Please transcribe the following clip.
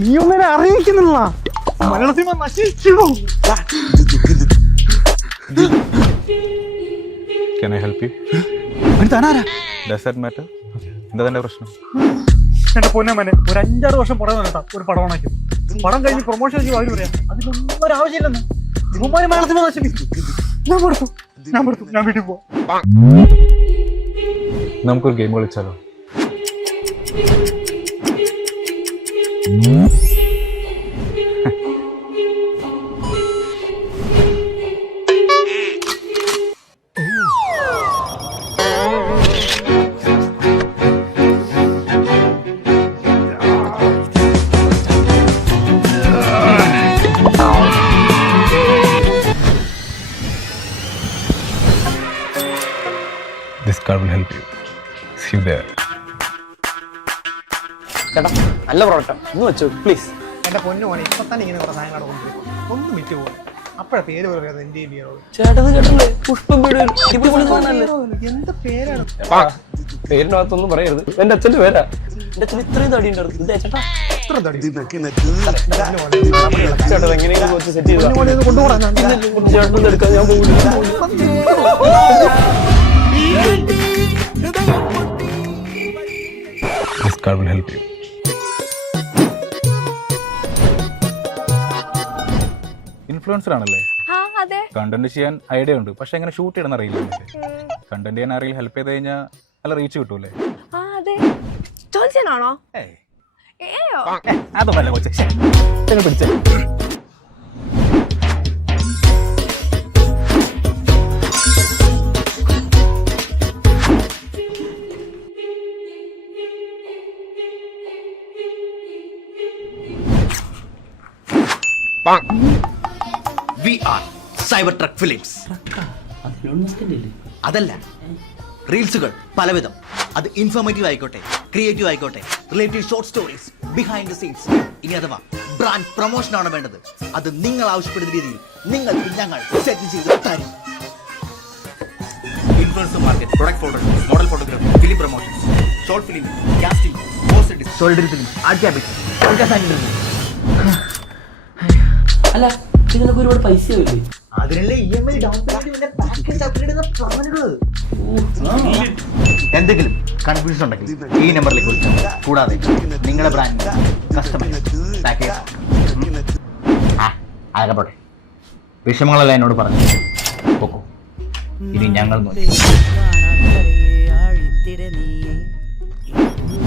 നീ ഒന്നിനെ അറിയിക്കുന്നില്ല. മലയാള സിനിമ നശിച്ചു. Can I help you? Does that matter? എന്താ തന്റെ പ്രശ്നം? എന്റെ പൊന്നമ്മനെ ഒരു 5-6 വർഷം പടം കേട്ടാ ഒരു പടം ഉണക്കും. പടം കഴിഞ്ഞ് പ്രൊമോഷൻ ചെയ്യും അവര് പറയാം അതിലൊന്നും ഒരു ആവശ്യമില്ലെന്ന്. ഇവന്മാര് മലയാള സിനിമ നശിപ്പിക്കും. ഞാൻ വീട്ടിൽ പോവാം. നമുക്കൊരു game കളിച്ചാലോ? This card will help you. See you there. ചേട്ടാ നല്ല പ്രോഡക്റ്റാ, ഒന്ന് വെച്ചോ പ്ലീസ്. എന്റെ പൊന്നു മോനെ ഇപ്പൊ തന്നെ ഇങ്ങനെ കുറെ സാധനങ്ങൾ കൊണ്ടുപോയി ഒന്നും വിറ്റ് പോകും. അപ്പഴാ പേര് പറയാതെ എന്റെ ചേട്ടത് കേട്ടല്ലേ, പുഷ്പം വീട് അടിപൊളി സാധനമല്ലേ? എന്ത് പേരാണ്? പേരിനകത്തൊന്നും പറയരുത്, എന്റെ അച്ഛന്റെ പേരാ. എന്റെ അച്ഛൻ ഇത്രയും തടി ഉണ്ടായിരുന്നു. എന്താ ചേട്ടാ ഇത്ര തടി? ചേട്ടൻ എങ്ങനെയെങ്കിലും വെച്ച് സെറ്റ് ചെയ്താ കൊണ്ടുപോകാൻ ചേട്ടൻ എടുക്കാൻ ഞാൻ പോകില്ല. This card will help you. Influencer ആണല്ലേ? കണ്ടന്റ് ചെയ്യാൻ ഐഡിയ ഉണ്ട്, പക്ഷെ എങ്ങനെ ഷൂട്ട് ചെയ്യണം അറിയില്ല. കണ്ടന്റ് ചെയ്യാൻ ആരെങ്കിലും ഹെൽപ്പ് ചെയ്ത് കഴിഞ്ഞാൽ നല്ല റീച്ച് കിട്ടൂലേ? അതൊന്നല്ല കൊച്ചേ, പിടിച്ചേ. We are Cybertruck Films. അതല്ല, റീൽസുകൾ പലവിധം. അത് ഇൻഫോർമേറ്റീവ് ആയിക്കോട്ടെ, ക്രിയേറ്റീവ് ആയിക്കോട്ടെ, relative short stories, behind the scenes. ഇനി അഥവാ ബ്രാൻഡ് പ്രൊമോഷൻ ആണ് വേണ്ടത്, അത് നിങ്ങൾ ആവശ്യപ്പെടുന്ന രീതിയിൽ നിങ്ങൾക്ക് ഞങ്ങൾ സെറ്റ് ചെയ്ത് തരും. Influencer market, product photography, model photography, film promotion, short film, casting, poster design, solidary film, art graphics. അല്ല ഇതിനൊക്കെ ഒരുപാട് പൈസയാവില്ലേ? അതിനുള്ള EMI down payment package upgrade ചെയ്ത പ്ലാനുകൾ. എന്തെങ്കിലും കൺഫ്യൂഷൻ ഉണ്ടെങ്കിൽ ഈ നമ്പറിലേക്ക് വിളിച്ചു. കൂടാതെ നിങ്ങളുടെ ബ്രാൻഡ് കസ്റ്റമർ പാക്കേജ് അതൊക്കെ പോട്ടെ, വിഷമങ്ങളെല്ലാം എന്നോട് പറഞ്ഞു പോക്കോ. ഇനി ഞങ്ങൾ നോക്കി